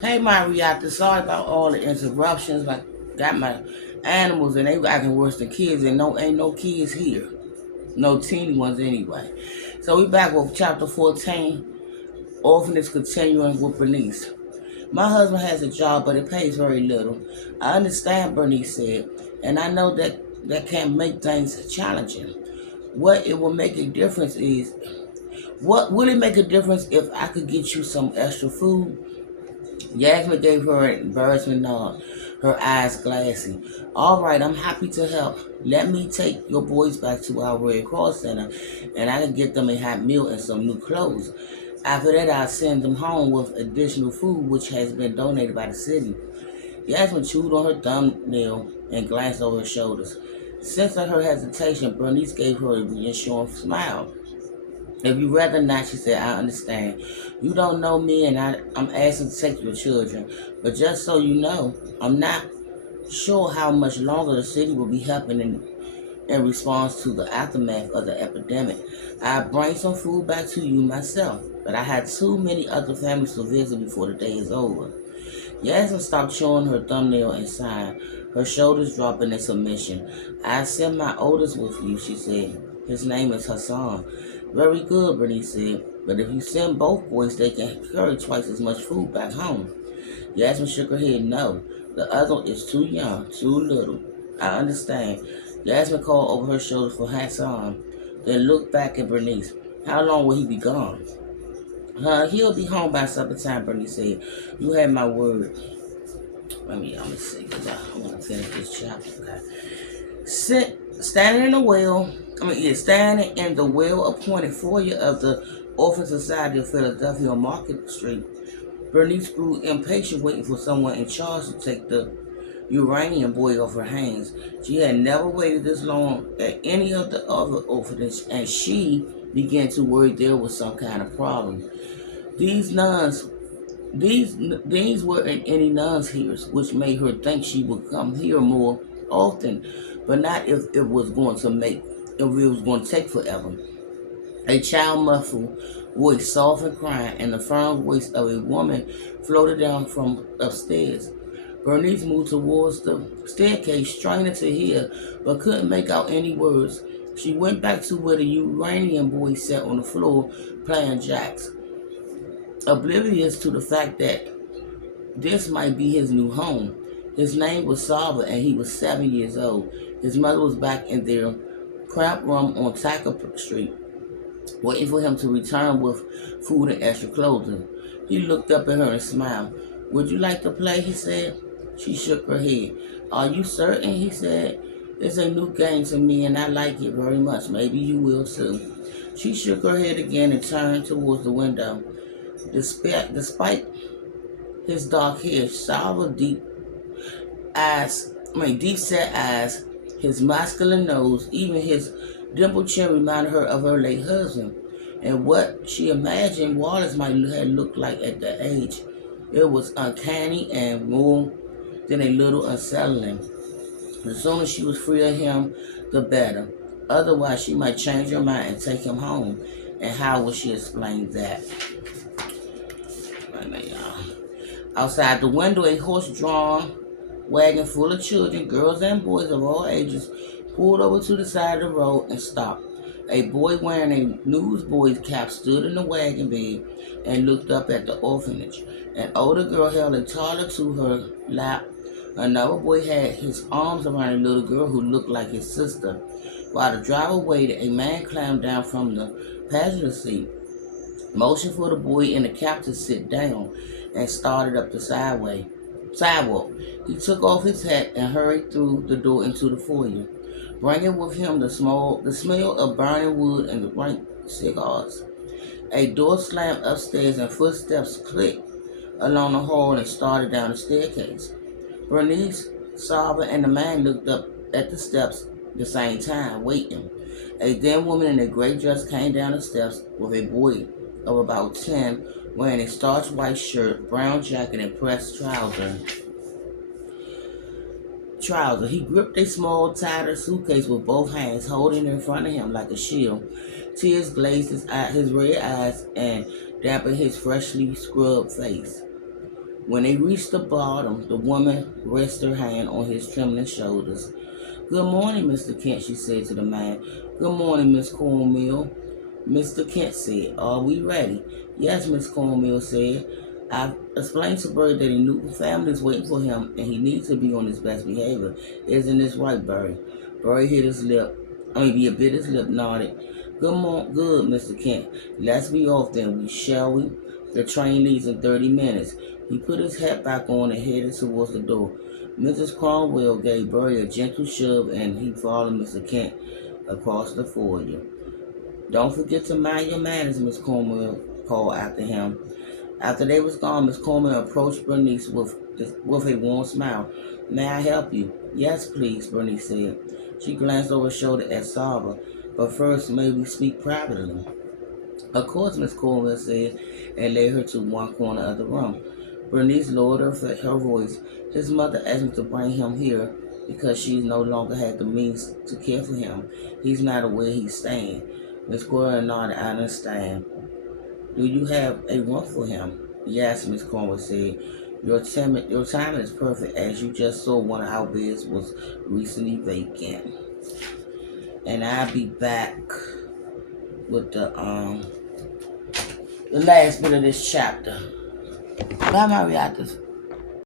Hey, my reactor. Sorry about all the interruptions. I got my animals and they acting worse than kids, and ain't no kids here, no teeny ones anyway. So we back with chapter 14. Orphan is continuing with Bernice. My husband has a job, but it pays very little. I understand, Bernice said, and I know that can make things challenging. What it will make a difference is, what will it make a difference if I could get you some extra food? Yasmin gave her an embarrassment nod, her eyes glassy. All right, I'm happy to help. Let me take your boys back to our Red Cross Center, and I can get them a hot meal and some new clothes. After that, I'll send them home with additional food, which has been donated by the city. Yasmin chewed on her thumbnail and glanced over her shoulders. Sensing her hesitation, Bernice gave her a reassuring smile. If you rather not, she said, I understand. You don't know me, and I'm asking to take your children. But just so you know, I'm not sure how much longer the city will be helping in response to the aftermath of the epidemic. I bring some food back to you myself, but I had too many other families to visit before the day is over. Yasmin stopped chewing her thumbnail and sighed, her shoulders dropping in submission. I sent my oldest with you, she said. His name is Hassan. Very good, Bernice said. But if you send both boys, they can carry twice as much food back home. Yasmin shook her head. No, the other is too young, too little. I understand. Yasmin called over her shoulder for Hassan, then looked back at Bernice. How long will he be gone? He'll be home by supper time, Bernice said. You had my word. Let me see, because I want to finish this chapter. Okay. Standing in the standing in the well-appointed foyer of the Orphan Society of Philadelphia on Market Street, Bernice grew impatient, waiting for someone in charge to take the Uranian boy off her hands. She had never waited this long at any of the other orphanages, and she began to worry there was some kind of problem. These nuns, these weren't any nuns here, which made her think she would come here more often, but not if it was going to take forever. A child muffled voice, soft and crying, and the firm voice of a woman floated down from upstairs. Bernice moved towards the staircase, straining to hear, but couldn't make out any words. She went back to where the Uranian boy sat on the floor playing jacks, oblivious to the fact that this might be his new home. His name was Saba, and he was 7 years old. His mother was back in their cramped room on Tacker Street, waiting for him to return with food and extra clothing. He looked up at her and smiled. Would you like to play? He said. She shook her head. Are you certain? He said. It's a new game to me, and I like it very much. Maybe you will too. She shook her head again and turned towards the window. Despite his dark hair, sour, deep set eyes, his masculine nose, even his dimpled chin reminded her of her late husband, and what she imagined Wallace might have looked like at that age. It was uncanny and more than a little unsettling. The sooner she was free of him, the better. Otherwise, she might change her mind and take him home. And how would she explain that? Wait a minute, y'all. Outside the window, a horse-drawn wagon full of children, girls and boys of all ages, pulled over to the side of the road and stopped. A boy wearing a newsboy's cap stood in the wagon bed and looked up at the orphanage. An older girl held a toddler to her lap. Another boy had his arms around a little girl who looked like his sister. While the driver waited, a man climbed down from the passenger seat, motioned for the boy in the cap to sit down, and started up the sidewalk. He took off his hat and hurried through the door into the foyer, bringing with him the smell of burning wood and the rank cigars. A door slammed upstairs and footsteps clicked along the hall and started down the staircase. Bernice, Saba, and the man looked up at the steps at the same time, waiting. A thin woman in a gray dress came down the steps with a boy of about 10 wearing a starched white shirt, brown jacket, and pressed trousers. He gripped a small, tattered suitcase with both hands, holding it in front of him like a shield. Tears glazed his red eyes and dampened his freshly scrubbed face. When they reached the bottom, the woman rested her hand on his trembling shoulders. "Good morning, Mr. Kent," she said to the man. "Good morning, Miss Cornmeal." Mr. Kent said, "Are we ready?" "Yes," Miss Cornmeal said. "I've explained to Bird that a new family is waiting for him and he needs to be on his best behavior. Isn't this right, Bird?" Bird hit his lip. He bit his lip, nodded. Good, Mr. Kent. Let's be off then, shall we? The train leaves in 30 minutes. He put his hat back on and headed towards the door. Mrs. Cromwell gave Bird a gentle shove and he followed Mr. Kent across the foyer. "Don't forget to mind your manners," Miss Cornwell called after him. After they was gone, Miss Cornwell approached Bernice with a warm smile. "May I help you?" "Yes, please," Bernice said. She glanced over her shoulder at Saba. "But first, may we speak privately?" "Of course," Miss Cornwell said, and led her to one corner of the room. Bernice lowered her voice. "His mother asked me to bring him here because she no longer had the means to care for him. He's not aware he's staying." Miss Cornwell nodded. "I understand. Do you have a room for him?" "Yes," Miss Cornwell said. Your timing is perfect, as you just saw one of our beds was recently vacant." And I'll be back with the last bit of this chapter. Bye, Mariatas.